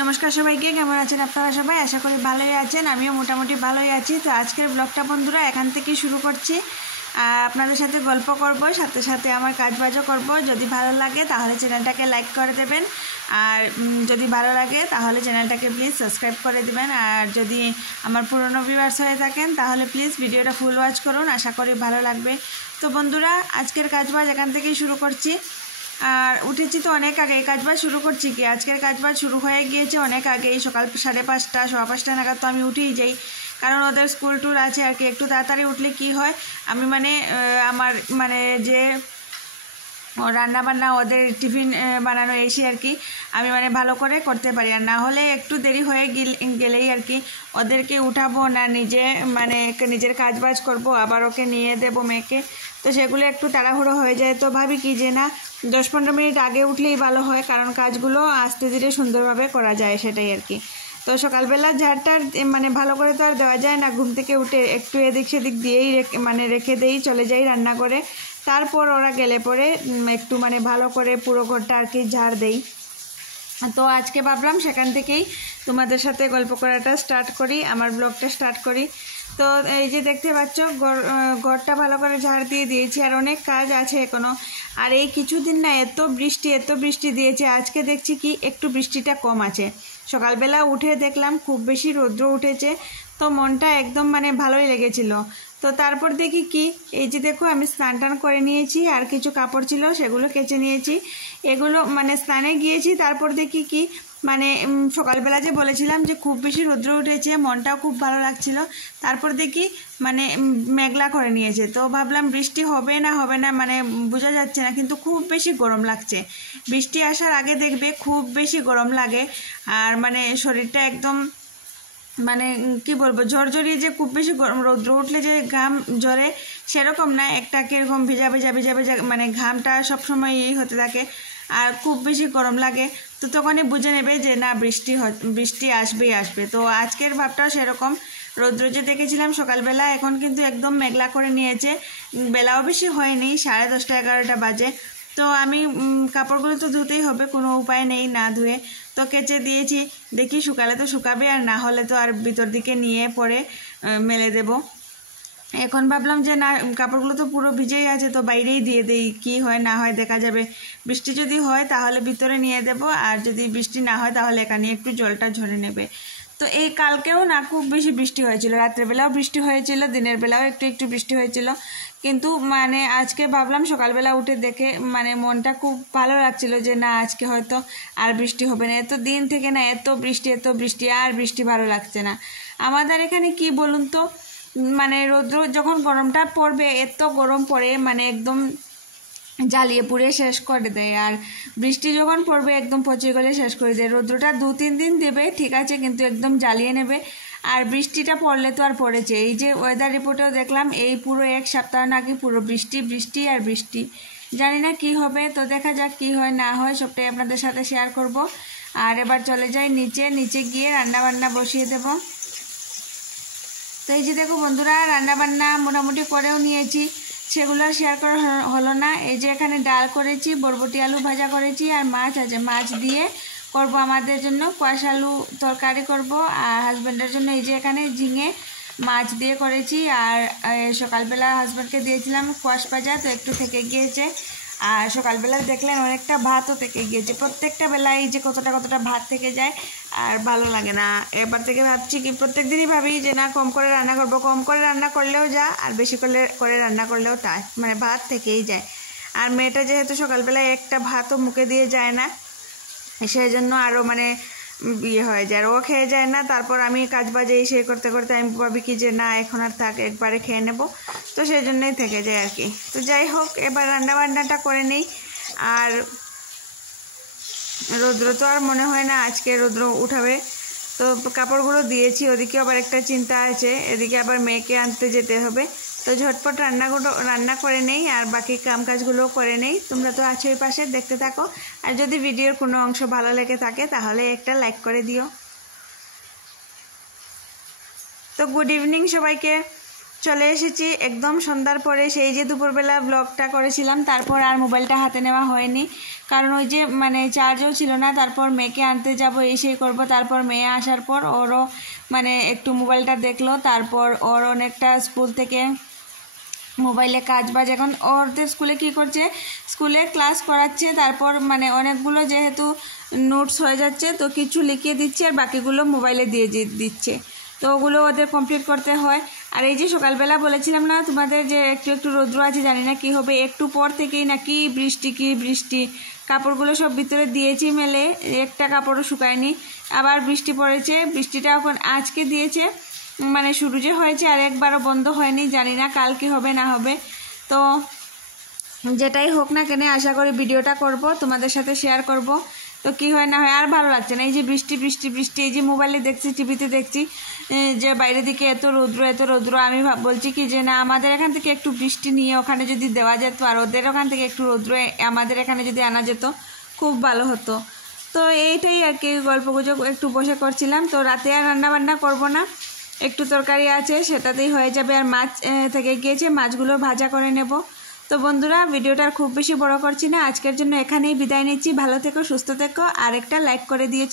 নমস্কার সবাইকে, কেমন আছেন আপনারা সবাই? আশা করি ভালোই আছেন, আমিও মোটামুটি ভালোই আছি। তো আজকের ব্লগটা বন্ধুরা এখান থেকেই শুরু করছি। আপনাদের সাথে গল্প করব, সাথে সাথে আমার কাজবাজও করব। যদি ভালো লাগে তাহলে চ্যানেলটাকে লাইক করে দেবেন, আর যদি ভালো লাগে তাহলে চ্যানেলটাকে প্লিজ সাবস্ক্রাইব করে দেবেন। আর যদি আমার পুরনো ভিউয়ার্স হয়ে থাকেন তাহলে প্লিজ ভিডিওটা ফুল ওয়াচ করুন, আশা করি ভালো লাগবে। তো বন্ধুরা আজকের কাজবাজ এখান থেকেই শুরু করছি। আর উঠেছি তো অনেক আগে, কাজবাজ শুরু করছি কি আজকের কাজবাজ শুরু হয়ে গিয়েছে অনেক আগেই। সকাল 5:30 5:15 নাগাদ তো আমি উঠেই যাই, কারণ ওদের স্কুল ট্যুর আছে আর কি। একটু তাড়াতাড়ি উঠলে কি হয়, আমি আমার যে রান্না বান্না ওদের টিফিন বানানো এসে আর কি আমি ভালো করে করতে পারি। আর না হলে একটু দেরি হয়ে গেলেই আর কি ওদেরকে উঠাবো না, নিজের কাজবাজ করব, আবার ওকে নিয়ে দেবো মেয়েকে, তো সেগুলো একটু তাড়াহুড়ো হয়ে যায়। তো ভাবি কি যে না 10-15 মিনিট আগে উঠলেই ভালো হয়, কারণ কাজগুলো আস্তে ধীরে সুন্দরভাবে করা যায়, সেটাই আর কি। তো সকালবেলা ঝাড়টা ভালো করে তো আর দেওয়া যায় না, ঘুম থেকে উঠে একটু এদিক সেদিক দিয়েই রেখে দিয়েই চলে যাই রান্না করে। তারপর ওরা গেলে পরে একটু ভালো করে পুরো ঘরটা আর কি ঝাড় দেই। তো আজকে ভাবলাম সেখান থেকেই তোমাদের সাথে গল্প করাটা স্টার্ট করি, আমার ব্লগটা স্টার্ট করি। তো এই যে দেখতে পাচ্ছ ঘরটা ভালো করে ঝাড় দিয়ে দিয়েছি, আর অনেক কাজ আছে এখনও। আর এই কিছুদিন না এত বৃষ্টি দিয়েছে, আজকে দেখছি কি একটু বৃষ্টিটা কম আছে। সকালবেলা উঠে দেখলাম খুব বেশি রৌদ্র উঠেছে, তো মনটা একদম ভালোই লেগেছিল। তো তারপর দেখি কি এই যে দেখো আমি স্নান টান করে নিয়েছি, আর কিছু কাপড় ছিল সেগুলো কেচে নিয়েছি। এগুলো স্নানে গিয়েছি, তারপর দেখি কি সকালবেলা যে বলেছিলাম যে খুব বেশি রৌদ্র উঠেছে, মনটাও খুব ভালো লাগছিল। তারপর দেখি মেঘলা করে নিয়েছে, তো ভাবলাম বৃষ্টি হবে না বোঝা যাচ্ছে না, কিন্তু খুব বেশি গরম লাগছে। বৃষ্টি আসার আগে দেখবে খুব বেশি গরম লাগে, আর শরীরটা একদম কি বলবো, ঝরঝরিয়ে, যে খুব বেশি গরম রৌদ্র উঠলে যে ঘাম ঝরে সেরকম না, একটা কীরকম ভেজা ভেজা ভেজা ভেজা ঘামটা সবসময় এই হতে থাকে, আর খুব বেশি গরম লাগে। তো তখনই বুঝে নেবে যে না বৃষ্টি আসবেই আসবে। তো আজকের ভাবটাও সেরকম, রৌদ্র যে দেখেছিলাম সকালবেলা এখন কিন্তু একদম মেঘলা করে নিয়েছে। বেলাও বেশি হয়নি, 10:30 11টা বাজে। তো আমি কাপড়গুলো তো ধুতেই হবে, কোনো উপায় নেই না ধুয়ে। তো কেচে দিয়েছি, দেখি শুকালে তো শুকাবে, আর না হলে তো আর ভিতর দিকে নিয়ে পরে মেলে দেব। এখন ভাবলাম যে না কাপড়গুলো তো পুরো ভিজেই আছে, তো বাইরেই দিয়ে দেই, কি হয় না হয় দেখা যাবে। বৃষ্টি যদি হয় তাহলে ভিতরে নিয়ে দেব, আর যদি বৃষ্টি না হয় তাহলে এখানে একটু জলটা ঝরে নেবে। তো এই কালকেও না খুব বেশি বৃষ্টি হয়েছিল, রাত্রেবেলাও বৃষ্টি হয়েছিল, দিনের বেলাও একটু একটু বৃষ্টি হয়েছিল। কিন্তু আজকে ভাবলাম সকালবেলা উঠে দেখে মনটা খুব ভালো লাগছিল যে না আজকে হয়তো আর বৃষ্টি হবে না। এত দিন থেকে না এত বৃষ্টি আর বৃষ্টি ভালো লাগছে না। আমাদের এখানে কি বলুন তো, রৌদ্র যখন গরমটা পড়বে এত গরম পড়ে একদম জ্বালিয়ে পুড়ে শেষ করে দেয়, আর বৃষ্টি যখন পড়বে একদম পচে গলে শেষ করে দেয়। রৌদ্রটা 2-3 দিন দেবে ঠিক আছে, কিন্তু একদম জ্বালিয়ে নেবে। আর বৃষ্টিটা পড়লে তো আর পড়েছে, এই যে ওয়েদার রিপোর্টেও দেখলাম এই পুরো 1 সপ্তাহ নাকি পুরো বৃষ্টি আর বৃষ্টি। জানি না কি হবে, তো দেখা যাক কি হয় না হয়, সবটাই আপনাদের সাথে শেয়ার করব। আর এবার চলে যাই নিচে গিয়ে রান্না বান্না বসিয়ে দেব। তো এই যে দেখো বন্ধুরা রান্না বান্না মোটামুটি করেও নিয়েছি, সেগুলো শেয়ার করা হলো না। এই যে এখানে ডাল করেছি, বরবটি আলু ভাজা করেছি, আর মাছ আছে, মাছ দিয়ে করব আমাদের জন্য কোয়াশ আলু তরকারি করব, আর হাজব্যান্ডের জন্য এই যে এখানে ঝিঙে মাছ দিয়ে করেছি। আর সকালবেলা হাজব্যান্ডকে দিয়েছিলাম কোয়াশ ভাজা, তো একটু থেকে গিয়েছে। আর সকালবেলা দেখলেন অনেকটা ভাতও থেকে গিয়েছে, প্রত্যেকটা বেলায় এই যে কতটা ভাত থেকে যায়, আর ভালো লাগে না। এবার থেকে ভাবছি কি প্রত্যেক দিনই ভাবি যে না কম করে রান্না করব, কম করে রান্না করলেও যা, আর বেশি করে রান্না করলেও তা, ভাত থেকেই যায়। আর মেয়েটা যেহেতু সকালবেলায় একটা ভাতও মুখে দিয়ে যায় না, সেই জন্য আরও ইয়ে হয়ে যায়, ও খেয়ে যায় না। তারপর আমি কাজ বাজে এসে করতে করতে আমি ভাবি কি যে না এখন আর থাক, একবারে খেয়ে নেব, তো সেই জন্যই থেকে যায় আর কি। তো যাই হোক এবার রান্না বান্নাটা করে নিই। আর রৌদ্র তো আর মনে হয় না আজকে রৌদ্র উঠাবে, তো কাপড়গুলো দিয়েছি, ওদিকে আবার একটা চিন্তা আছে, এদিকে আবার মেয়েকে আনতে যেতে হবে। তো ঝটপট রান্না করে নেই, আর বাকি কাজগুলোও করে নেই। তোমরা তো আছো এই পাশে, দেখতে থাকো। আর যদি ভিডিওর কোনো অংশ ভালো লেগে থাকে তাহলে একটা লাইক করে দিও। তো গুড ইভিনিং সবাইকে। চলে এসেছি একদম সন্ধ্যার পরে। সেই যে দুপুরবেলা ব্লগটা করেছিলাম, তারপর আর মোবাইলটা হাতে নেওয়া হয়নি, কারণ ওই যে মানে চার্জও ছিল না। তারপর মেয়েকে আনতে যাব, এই সেই করবো। তারপর মেয়ে আসার পর ওরও মানে একটু মোবাইলটা দেখলো, তারপর ওর অনেকটা স্কুল থেকে মোবাইলে কাজ বাজ, এখন ওদের স্কুলে কী করছে, স্কুলে ক্লাস করাচ্ছে, তারপর মানে অনেকগুলো যেহেতু নোটস হয়ে যাচ্ছে তো কিছু লিখিয়ে দিচ্ছে আর বাকিগুলো মোবাইলে দিয়ে দিচ্ছে, তো ওগুলো ওদের কমপ্লিট করতে হয়। আর এই যে সকালবেলা বলেছিলাম না তোমাদের যে একটু একটু রৌদ্র আছে, জানি না কী হবে, একটু পর থেকেই না কি বৃষ্টি, কাপড়গুলো সব ভিতরে দিয়েছি মেলে, একটা কাপড়ও শুকায়নি, আবার বৃষ্টি পড়েছে। বৃষ্টিটা এখন আজকে দিয়েছে, মানে শুরু যে হয়েছে আর একবারও বন্ধ হয়নি, জানি না কাল কি হবে না হবে। তো যেটাই হোক না কেন আশা করি ভিডিওটা করব, তোমাদের সাথে শেয়ার করব। তো কি হয় না হয় আর ভালো লাগছে না, এই যে বৃষ্টি, এই যে মোবাইলে দেখছি, টিভিতে দেখছি যে বাইরের দিকে এত রৌদ্র। আমি বলছি কি যে না, আমাদের এখান থেকে একটু বৃষ্টি নিয়ে ওখানে যদি দেওয়া যেত, আর ওদের ওখান থেকে একটু রৌদ্র আমাদের এখানে যদি আনা যেত খুব ভালো হতো। তো এইটাই আর কি, গল্পগুজব একটু বসে করছিলাম। তো রাতে আর রান্নাবান্না করব না, একটু তরকারি আছে সেটাতেই হয়ে যাবে, আর মাছ থেকে গিয়েছে, মাছগুলো ভাজা করে নেব। তো বন্ধুরা, ভিডিওটা খুব বেশি বড় করছি না, আজকের জন্য এখানেই বিদায় নিচ্ছি। ভালো থেকো, সুস্থ থেকো, আর একটা লাইক করে দিয়েছি।